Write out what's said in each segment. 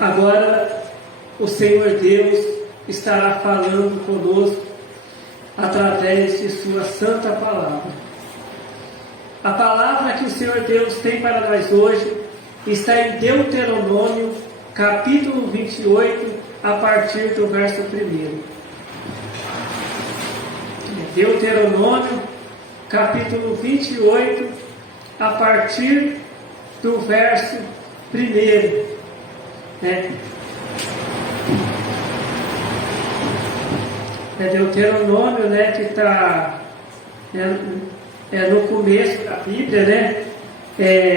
Agora o Senhor Deus estará falando conosco através de sua santa palavra. A palavra que o Senhor Deus tem para nós hoje está em Deuteronômio, capítulo 28, a partir do verso 1. Deuteronômio, capítulo 28, a partir do verso 1. É Deuteronômio, que está no começo da Bíblia,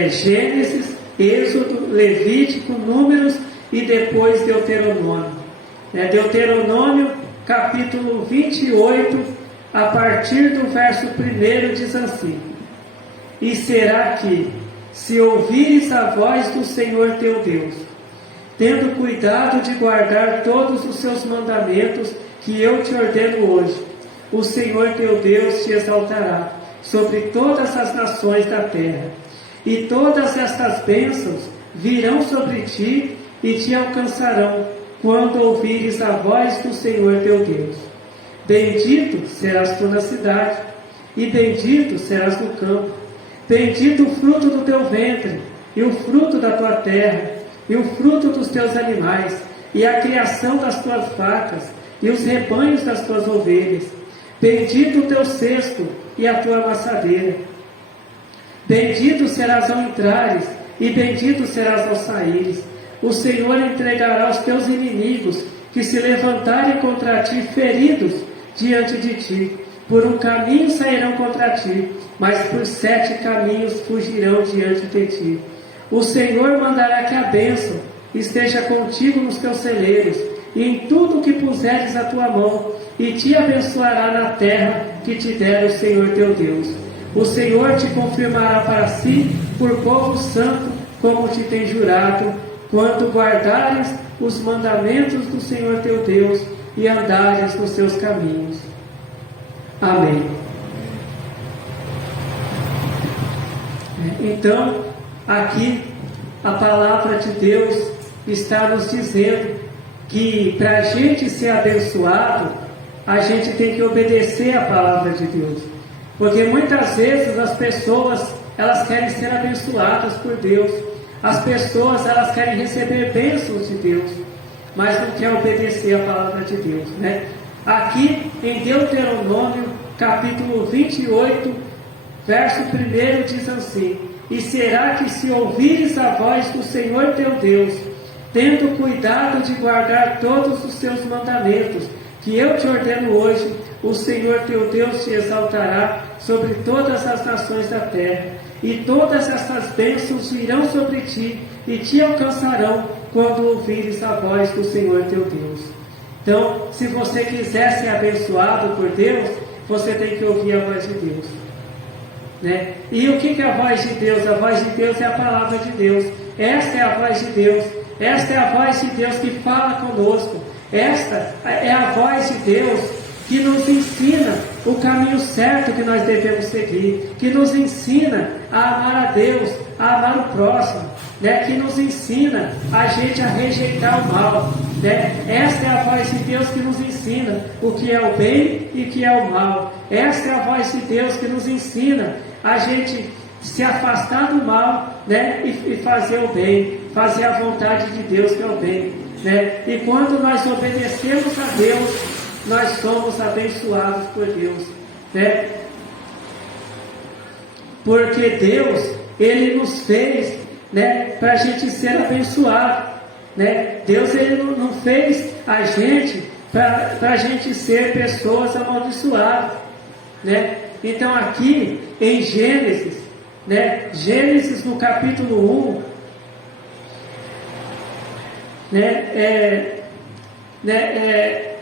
Gênesis, Êxodo, Levítico, Números e depois Deuteronômio. Deuteronômio, capítulo 28, a partir do verso 1, diz assim: E será que, se ouvires a voz do Senhor teu Deus, tendo cuidado de guardar todos os seus mandamentos que eu te ordeno hoje, o Senhor teu Deus te exaltará sobre todas as nações da terra, e todas estas bênçãos virão sobre ti e te alcançarão quando ouvires a voz do Senhor teu Deus. Bendito serás tu na cidade, e bendito serás no campo. Bendito o fruto do teu ventre, e o fruto da tua terra, e o fruto dos teus animais, e a criação das tuas vacas, e os rebanhos das tuas ovelhas. Bendito o teu cesto e a tua amassadeira. Bendito serás ao entrares, e bendito serás ao saíres. O Senhor entregará os teus inimigos, que se levantarem contra ti feridos diante de ti. Por um caminho sairão contra ti, mas por 7 caminhos fugirão diante de ti. O Senhor mandará que a bênção esteja contigo nos teus celeiros, e em tudo que puseres a tua mão, e te abençoará na terra que te der o Senhor teu Deus. O Senhor te confirmará para si por povo santo, como te tem jurado, quando guardares os mandamentos do Senhor teu Deus e andares nos seus caminhos. Amém. Então, aqui a palavra de Deus está nos dizendo que para a gente ser abençoado, a gente tem que obedecer a palavra de Deus. Porque muitas vezes as pessoas, elas querem ser abençoadas por Deus. As pessoas, elas querem receber bênçãos de Deus, mas não querem obedecer a palavra de Deus, Aqui em Deuteronômio, capítulo 28, verso 1, diz assim: E será que, se ouvires a voz do Senhor teu Deus, tendo cuidado de guardar todos os seus mandamentos, que eu te ordeno hoje, o Senhor teu Deus te exaltará sobre todas as nações da terra, e todas essas bênçãos virão sobre ti, e te alcançarão quando ouvires a voz do Senhor teu Deus. Então, se você quiser ser abençoado por Deus, você tem que ouvir a voz de Deus. E o que é a voz de Deus? A voz de Deus é a palavra de Deus. Esta é a voz de Deus. Esta é a voz de Deus que fala conosco. Esta é a voz de Deus que nos ensina o caminho certo que nós devemos seguir, que nos ensina a amar a Deus, a amar o próximo, que nos ensina a gente a rejeitar o mal. Esta é a voz de Deus que nos ensina o que é o bem e o que é o mal. Esta é a voz de Deus que nos ensina a gente se afastar do mal, e fazer o bem, fazer a vontade de Deus, que é o bem. E quando nós obedecemos a Deus, nós somos abençoados por Deus. Porque Deus, Ele nos fez para a gente ser abençoado. Deus, Ele não fez a gente para a gente ser pessoas amaldiçoadas. Então aqui em Gênesis, Gênesis no capítulo 1,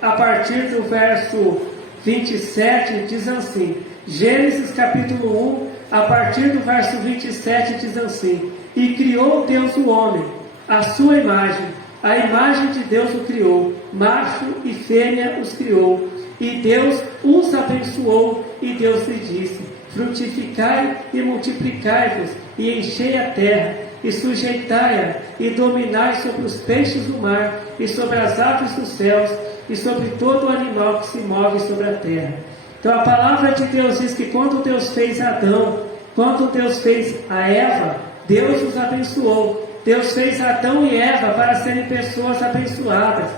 a partir do verso 27, diz assim: Gênesis capítulo 1, a partir do verso 27, diz assim: E criou Deus o homem, a sua imagem, a imagem de Deus o criou, macho e fêmea os criou, e Deus os abençoou, e Deus lhe disse: frutificai e multiplicai-vos, e enchei a terra, e sujeitai-a, e dominai sobre os peixes do mar, e sobre as aves dos céus, e sobre todo o animal que se move sobre a terra. Então a palavra de Deus diz que quando Deus fez Adão, quando Deus fez a Eva, Deus os abençoou. Deus fez Adão e Eva para serem pessoas abençoadas,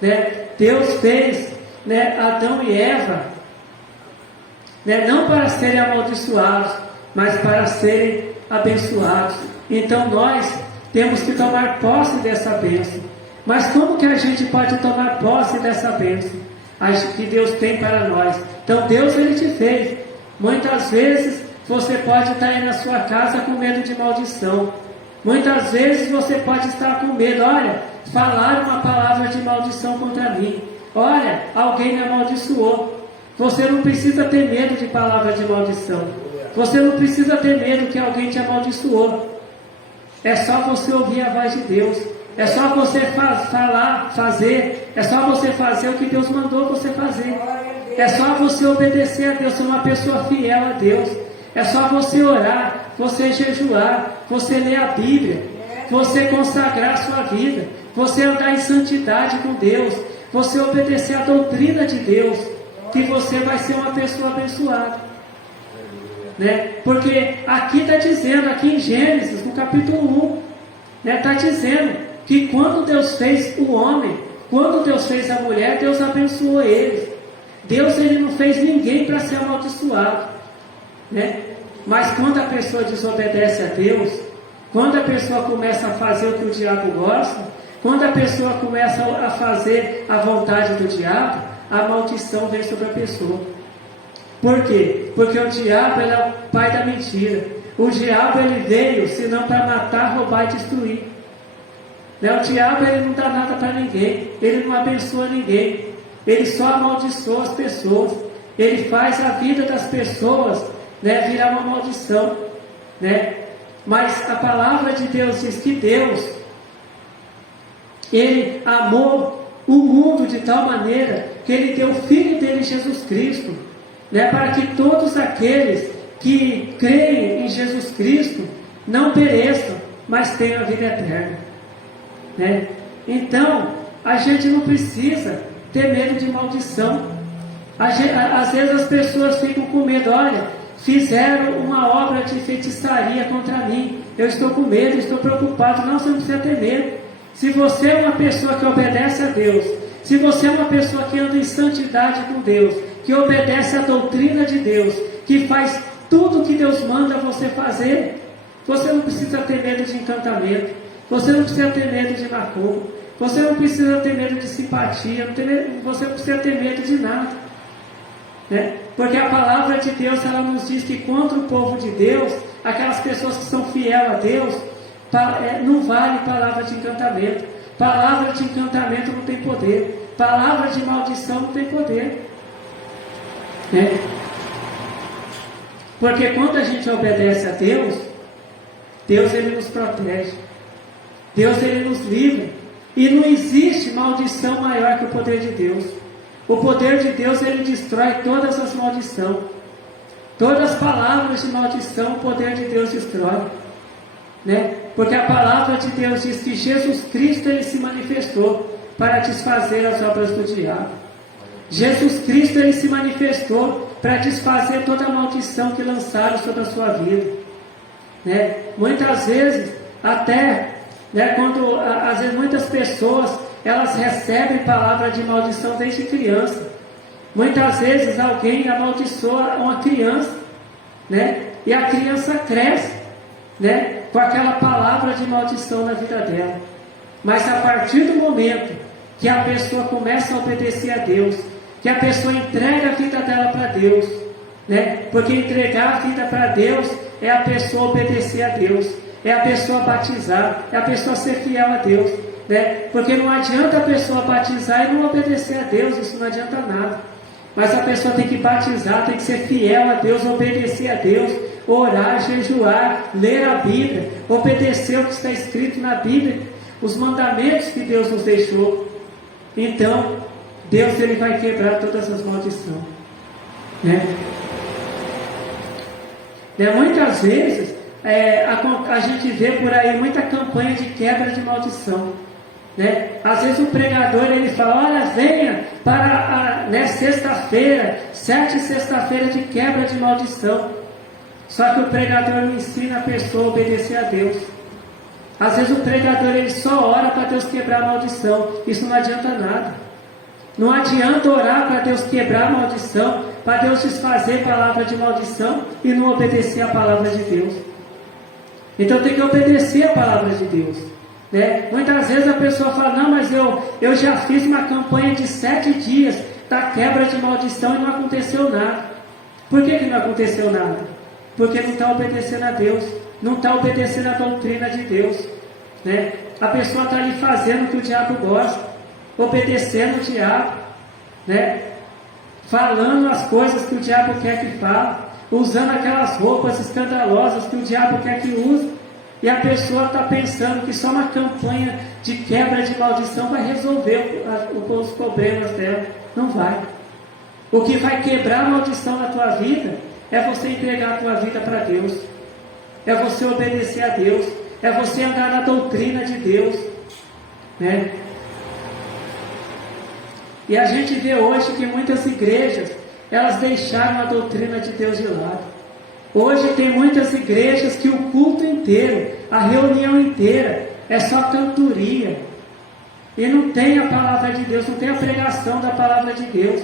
né? Deus fez, né, Adão e Eva, né, não para serem amaldiçoados, mas para serem abençoados. Então nós temos que tomar posse dessa bênção. Mas como que a gente pode tomar posse dessa bênção que Deus tem para nós? Então Deus, Ele te fez. Muitas vezes você pode estar aí na sua casa com medo de maldição. Muitas vezes você pode estar com medo. Olha, falar uma palavra de maldição contra mim. Olha, alguém me amaldiçoou. Você não precisa ter medo de palavra de maldição. Você não precisa ter medo que alguém te amaldiçoou. É só você ouvir a voz de Deus. É só você fazer. É só você fazer o que Deus mandou você fazer. É só você obedecer a Deus, ser uma pessoa fiel a Deus. É só você orar, você jejuar, você ler a Bíblia, você consagrar a sua vida, você andar em santidade com Deus, você obedecer a doutrina de Deus, que você vai ser uma pessoa abençoada. Né? Porque aqui está dizendo, aqui em Gênesis, no capítulo 1, está dizendo que quando Deus fez o homem, quando Deus fez a mulher, Deus abençoou eles. Deus, Ele não fez ninguém para ser amaldiçoado, né? Mas quando a pessoa desobedece a Deus, quando a pessoa começa a fazer o que o diabo gosta, quando a pessoa começa a fazer a vontade do diabo, a maldição vem sobre a pessoa. Por quê? Porque o diabo, ele é o pai da mentira. O diabo, ele veio senão para matar, roubar e destruir. O diabo, ele não dá nada para ninguém, ele não abençoa ninguém, ele só amaldiçoa as pessoas, ele faz a vida das pessoas, né, virar uma maldição, né? Mas a palavra de Deus diz que Deus, Ele amou o mundo de tal maneira que Ele deu o Filho dele, Jesus Cristo, né, para que todos aqueles que creem em Jesus Cristo não pereçam, mas tenham a vida eterna, né? Então, a gente não precisa ter medo de maldição. Às vezes as pessoas ficam com medo. Olha, fizeram uma obra de feitiçaria contra mim, eu estou com medo, estou preocupado. Não, você não precisa ter medo. Se você é uma pessoa que obedece a Deus, se você é uma pessoa que anda em santidade com Deus, que obedece a doutrina de Deus, que faz tudo o que Deus manda você fazer, você não precisa ter medo de encantamento, você não precisa ter medo de macumba, você não precisa ter medo de simpatia, você não precisa ter medo de nada, né? Porque a palavra de Deus, ela nos diz que contra o povo de Deus, aquelas pessoas que são fiel a Deus, não vale palavra de encantamento. Palavra de encantamento não tem poder, palavra de maldição não tem poder, né? Porque quando a gente obedece a Deus, Deus, Ele nos protege, Deus, Ele nos livra, e não existe maldição maior que o poder de Deus. O poder de Deus, Ele destrói todas as maldições, todas as palavras de maldição, o poder de Deus destrói, né? Porque a palavra de Deus diz que Jesus Cristo, Ele se manifestou para desfazer as obras do diabo. Jesus Cristo, Ele se manifestou para desfazer toda a maldição que lançaram sobre a sua vida, né? Muitas vezes, até, né, quando às vezes muitas pessoas, elas recebem palavra de maldição desde criança. Muitas vezes alguém amaldiçoa uma criança, né? E a criança cresce, né, com aquela palavra de maldição na vida dela. Mas a partir do momento que a pessoa começa a obedecer a Deus, que a pessoa entrega a vida dela para Deus, né? Porque entregar a vida para Deus é a pessoa obedecer a Deus, é a pessoa batizar, é a pessoa ser fiel a Deus, né? Porque não adianta a pessoa batizar e não obedecer a Deus, isso não adianta nada. Mas a pessoa tem que batizar, tem que ser fiel a Deus, obedecer a Deus, orar, jejuar, ler a Bíblia, obedecer o que está escrito na Bíblia, os mandamentos que Deus nos deixou. Então, Deus, Ele vai quebrar todas as maldições, né? Né? Muitas vezes a gente vê por aí muita campanha de quebra de maldição. Né? Às vezes o pregador ele fala, olha, venha para sexta-feira, 7 sexta-feira de quebra de maldição. Só que o pregador não ensina a pessoa a obedecer a Deus. Às vezes o pregador ele só ora para Deus quebrar a maldição. Isso não adianta nada. Não adianta orar para Deus quebrar a maldição, para Deus desfazer a palavra de maldição e não obedecer a palavra de Deus. Então tem que obedecer a palavra de Deus. Né? Muitas vezes a pessoa fala, não, mas eu já fiz uma campanha de 7 dias da quebra de maldição e não aconteceu nada. Por que não aconteceu nada? Porque não está obedecendo a Deus, não está obedecendo a doutrina de Deus. Né? A pessoa está ali fazendo o que o diabo gosta, obedecendo o diabo, né? Falando as coisas que o diabo quer que fale, usando aquelas roupas escandalosas que o diabo quer que use. E a pessoa está pensando que só uma campanha de quebra de maldição vai resolver os problemas dela. Não vai. O que vai quebrar a maldição na tua vida é você entregar a tua vida para Deus. É você obedecer a Deus. É você andar na doutrina de Deus. Né? E a gente vê hoje que muitas igrejas, elas deixaram a doutrina de Deus de lado. Hoje tem muitas igrejas que o culto inteiro, a reunião inteira, é só cantoria. E não tem a palavra de Deus, não tem a pregação da palavra de Deus.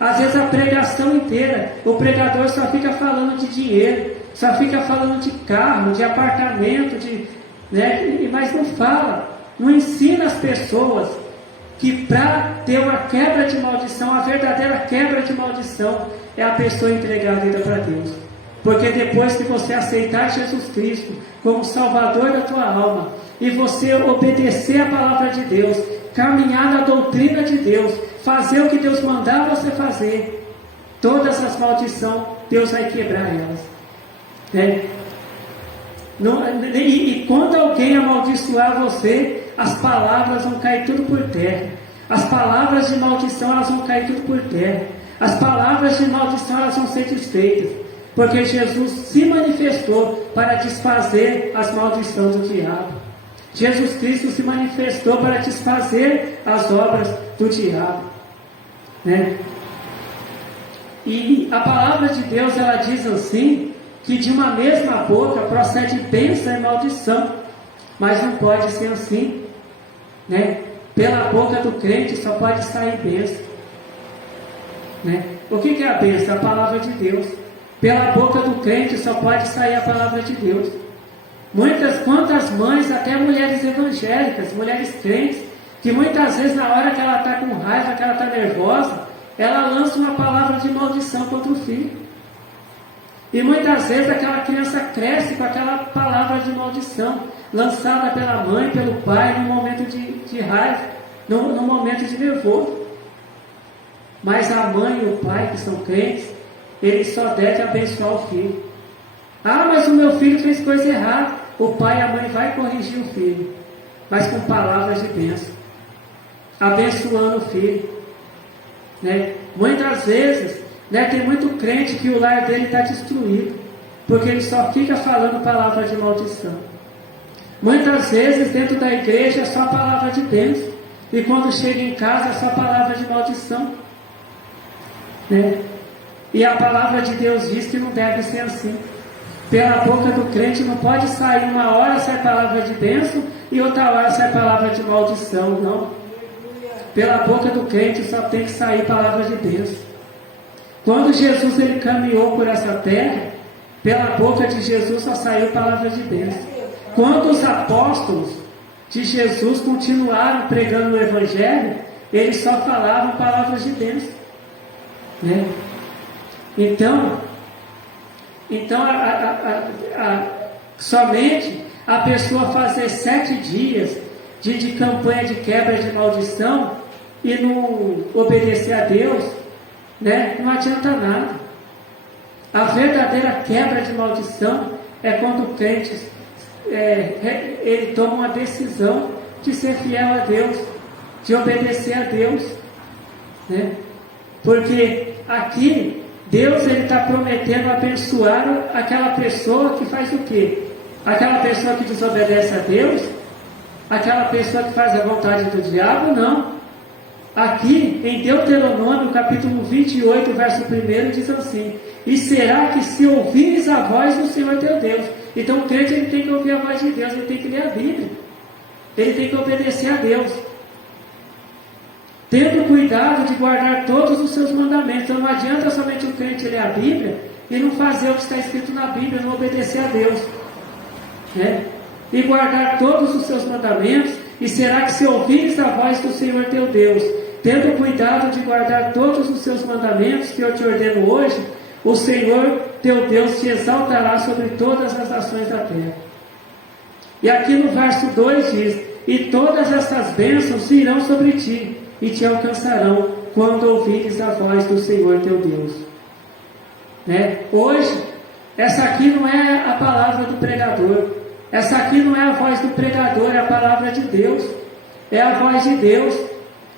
Às vezes a pregação inteira, o pregador só fica falando de dinheiro, só fica falando de carro, de apartamento, mas não fala, não ensina as pessoas que para ter uma quebra de maldição, a verdadeira quebra de maldição, é a pessoa entregar a vida para Deus. Porque depois que você aceitar Jesus Cristo como Salvador da tua alma, e você obedecer a palavra de Deus, caminhar na doutrina de Deus, fazer o que Deus mandar você fazer, todas as maldições, Deus vai quebrar elas. Né? E quando alguém amaldiçoar você, as palavras vão cair tudo por terra. As palavras de maldição, elas vão cair tudo por terra. As palavras de maldição, elas vão ser desfeitas. Porque Jesus se manifestou para desfazer as maldições do diabo. Jesus Cristo se manifestou para desfazer as obras do diabo. Né? E a palavra de Deus, ela diz assim, que de uma mesma boca procede bênção e maldição. Mas não pode ser assim. Né? Pela boca do crente só pode sair bênção. Né? O que é a bênção? A palavra de Deus. Pela boca do crente só pode sair a palavra de Deus. Quantas mães, até mulheres evangélicas, mulheres crentes, que muitas vezes na hora que ela está com raiva, que ela está nervosa, ela lança uma palavra de maldição contra o filho. E muitas vezes aquela criança cresce com aquela palavra de maldição, lançada pela mãe, pelo pai, no momento de raiva, no momento de nervoso. Mas a mãe e o pai, que são crentes, eles só devem abençoar o filho. Ah, mas o meu filho fez coisa errada. O pai e a mãe vai corrigir o filho, mas com palavras de bênção, abençoando o filho. Né? Muitas vezes, tem muito crente que o lar dele está destruído, porque ele só fica falando palavras de maldição. Muitas vezes dentro da igreja é só palavra de bênção, e quando chega em casa é só palavra de maldição. Né? E a palavra de Deus diz que não deve ser assim. Pela boca do crente não pode sair, uma hora sai palavra de bênção e outra hora sai palavra de maldição, não. Pela boca do crente só tem que sair palavra de bênção. Quando Jesus ele caminhou por essa terra, pela boca de Jesus só saiu palavra de bênção. Quando os apóstolos de Jesus continuaram pregando o Evangelho, eles só falavam palavras de bênção. Né? Então somente a pessoa fazer 7 dias de campanha de quebra de maldição e não obedecer a Deus, né, não adianta nada. A verdadeira quebra de maldição é quando o crente ele toma uma decisão de ser fiel a Deus, de obedecer a Deus. Né? Porque aqui Deus ele está prometendo abençoar aquela pessoa que faz o quê? Aquela pessoa que desobedece a Deus? Aquela pessoa que faz a vontade do diabo? Não. Aqui em Deuteronômio capítulo 28, verso 1 diz assim: e será que se ouvires a voz do Senhor teu Deus? Então o crente ele tem que ouvir a voz de Deus, ele tem que ler a Bíblia, ele tem que obedecer a Deus, tendo cuidado de guardar todos os seus mandamentos. Então não adianta somente o crente ler a Bíblia e não fazer o que está escrito na Bíblia, não obedecer a Deus, né? E guardar todos os seus mandamentos. E será que se ouvires a voz do Senhor teu Deus, tendo cuidado de guardar todos os seus mandamentos que eu te ordeno hoje, o Senhor teu Deus te exaltará sobre todas as nações da terra. E aqui no verso 2 diz: e todas essas bênçãos irão sobre ti e te alcançarão quando ouvires a voz do Senhor teu Deus. Né? Hoje, essa aqui não é a palavra do pregador, essa aqui não é a voz do pregador, é a palavra de Deus, é a voz de Deus,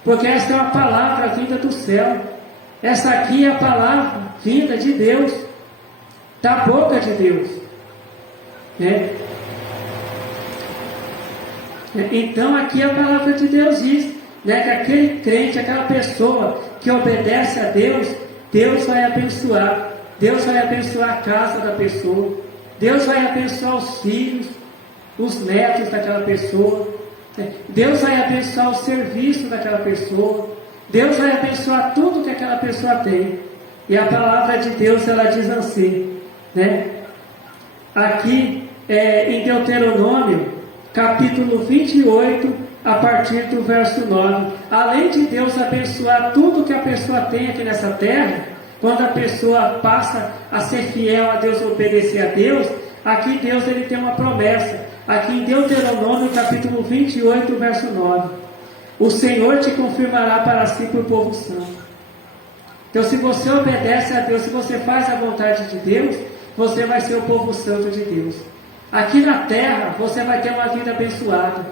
porque essa é uma palavra vinda do céu, essa aqui é a palavra vinda de Deus, da boca de Deus, né? Então aqui a palavra de Deus diz, né, que aquele crente, aquela pessoa que obedece a Deus, Deus vai abençoar, Deus vai abençoar a casa da pessoa, Deus vai abençoar os filhos, os netos daquela pessoa, Deus vai abençoar o serviço daquela pessoa, Deus vai abençoar tudo que aquela pessoa tem. E a palavra de Deus ela diz assim, né? Aqui em Deuteronômio capítulo 28, a partir do verso 9, além de Deus abençoar tudo que a pessoa tem aqui nessa terra, quando a pessoa passa a ser fiel a Deus, obedecer a Deus, aqui Deus ele tem uma promessa, aqui em Deuteronômio capítulo 28, verso 9, o Senhor te confirmará para si por povo santo. Então se você obedece a Deus, se você faz a vontade de Deus, você vai ser o povo santo de Deus. Aqui na terra, você vai ter uma vida abençoada.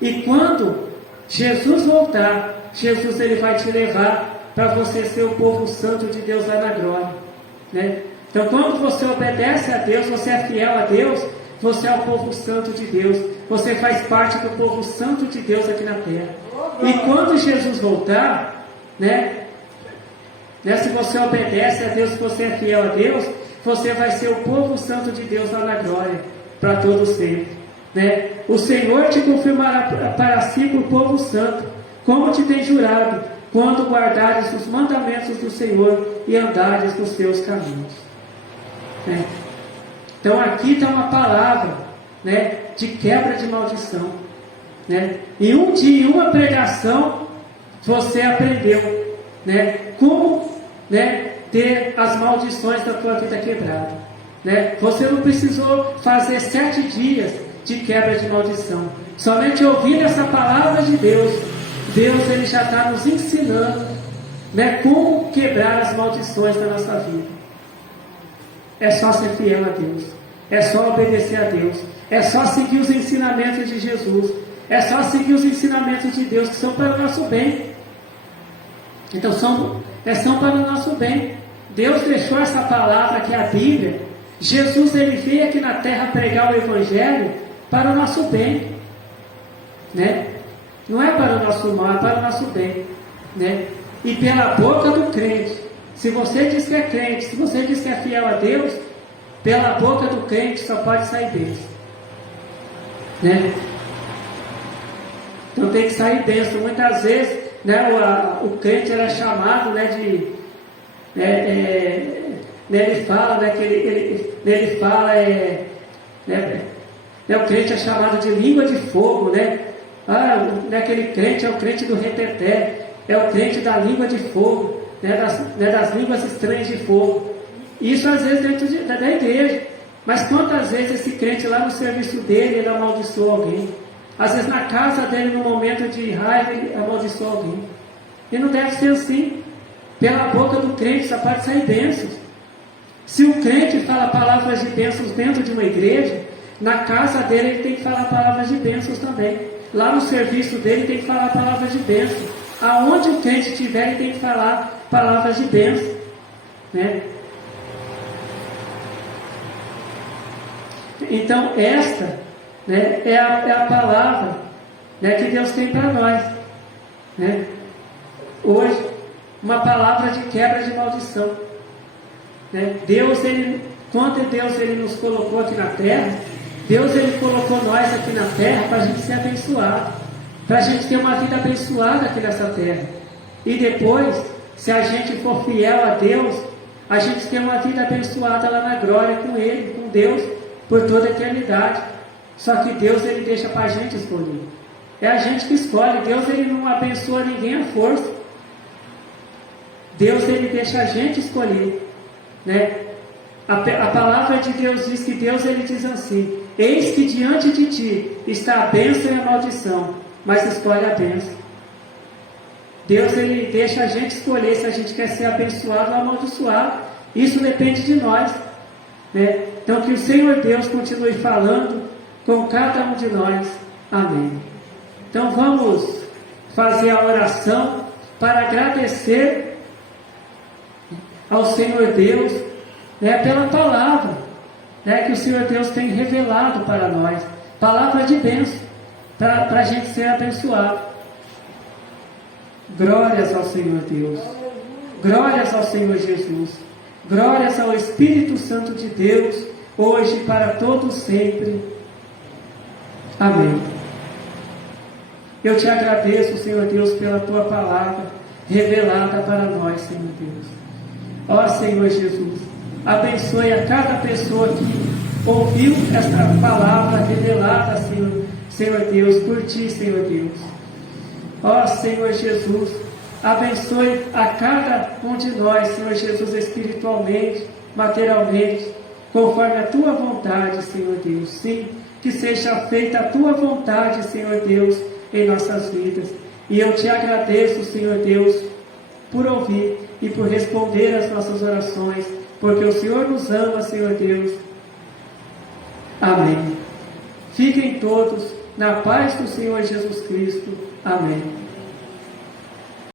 E quando Jesus voltar, Jesus ele vai te levar para você ser o povo santo de Deus lá na glória, né? Então quando você obedece a Deus, você é fiel a Deus, você é o povo santo de Deus, você faz parte do povo santo de Deus aqui na terra. E quando Jesus voltar, né, se você obedece a Deus, se você é fiel a Deus, você vai ser o povo santo de Deus lá na glória, para todo sempre, né? O Senhor te confirmará para si por povo santo, como te tem jurado, quando guardares os mandamentos do Senhor e andares nos seus caminhos, né? Então aqui está uma palavra, né, de quebra de maldição, né? Em um dia, em uma pregação, você aprendeu, né, como, né, ter as maldições da tua vida quebrada, né? Você não precisou fazer 7 dias de quebra de maldição. Somente ouvindo essa palavra de Deus, Deus ele já está nos ensinando, né, como quebrar as maldições da nossa vida. É só ser fiel a Deus, é só obedecer a Deus, é só seguir os ensinamentos de Jesus, é só seguir os ensinamentos de Deus que são para o nosso bem. Então são para o nosso bem. Deus deixou essa palavra que é a Bíblia. Jesus ele veio aqui na terra pregar o Evangelho para o nosso bem, né? Não é para o nosso mal, é para o nosso bem, né? E pela boca do crente, se você diz que é crente, se você diz que é fiel a Deus, pela boca do crente só pode sair bênção, né? Então tem que sair bênção. Muitas vezes, né, o crente era chamado, né, ele fala, né, que ele fala, o crente é chamado de língua de fogo, né? Aquele crente é o crente do reteté, é o crente da língua de fogo, das línguas estranhas de fogo. Isso às vezes dentro da igreja, mas quantas vezes esse crente lá no serviço dele, ele amaldiçoa alguém? Às vezes na casa dele, no momento de raiva, ele amaldiçoa alguém. E não deve ser assim. Pela boca do crente só pode sair bênçãos. Se o crente fala palavras de bênçãos dentro de uma igreja, na casa dele ele tem que falar palavras de bênçãos também. Lá no serviço dele tem que falar palavras de bênçãos. Aonde o crente estiver, ele tem que falar palavras de bênção, né? Então, esta, né, é a palavra, né, que Deus tem para nós, né? Hoje, uma palavra de quebra de maldição, né? Quando Deus ele nos colocou aqui na terra, Deus ele colocou nós aqui na terra para a gente ser abençoado, para a gente ter uma vida abençoada aqui nessa terra. E depois, se a gente for fiel a Deus, a gente tem uma vida abençoada lá na glória com Ele, com Deus, por toda a eternidade. Só que Deus ele deixa para a gente escolher. É a gente que escolhe. Deus ele não abençoa ninguém à força. Deus ele deixa a gente escolher, né? A palavra de Deus diz que Deus ele diz assim: eis que diante de ti está a bênção e a maldição, mas escolhe a bênção. Deus ele deixa a gente escolher se a gente quer ser abençoado ou amaldiçoado. Isso depende de nós, né? Então que o Senhor Deus continue falando com cada um de nós. Amém. Então vamos fazer a oração para agradecer ao Senhor Deus, né, pela palavra, né, que o Senhor Deus tem revelado para nós. Palavra de bênção, para a gente ser abençoado. Glórias ao Senhor Deus. Glórias ao Senhor Jesus. Glórias ao Espírito Santo de Deus, hoje e para todos sempre. Amém. Eu te agradeço, Senhor Deus, pela tua palavra revelada para nós, Senhor Deus. Ó Senhor Jesus, abençoe a cada pessoa que ouviu esta palavra revelada, Senhor Deus, por ti, Senhor Deus. Ó Senhor Jesus, abençoe a cada um de nós, Senhor Jesus, espiritualmente, materialmente, conforme a tua vontade, Senhor Deus. Sim, que seja feita a tua vontade, Senhor Deus, em nossas vidas. E eu te agradeço, Senhor Deus, por ouvir e por responder às nossas orações, porque o Senhor nos ama, Senhor Deus. Amém. Fiquem todos na paz do Senhor Jesus Cristo. Amém.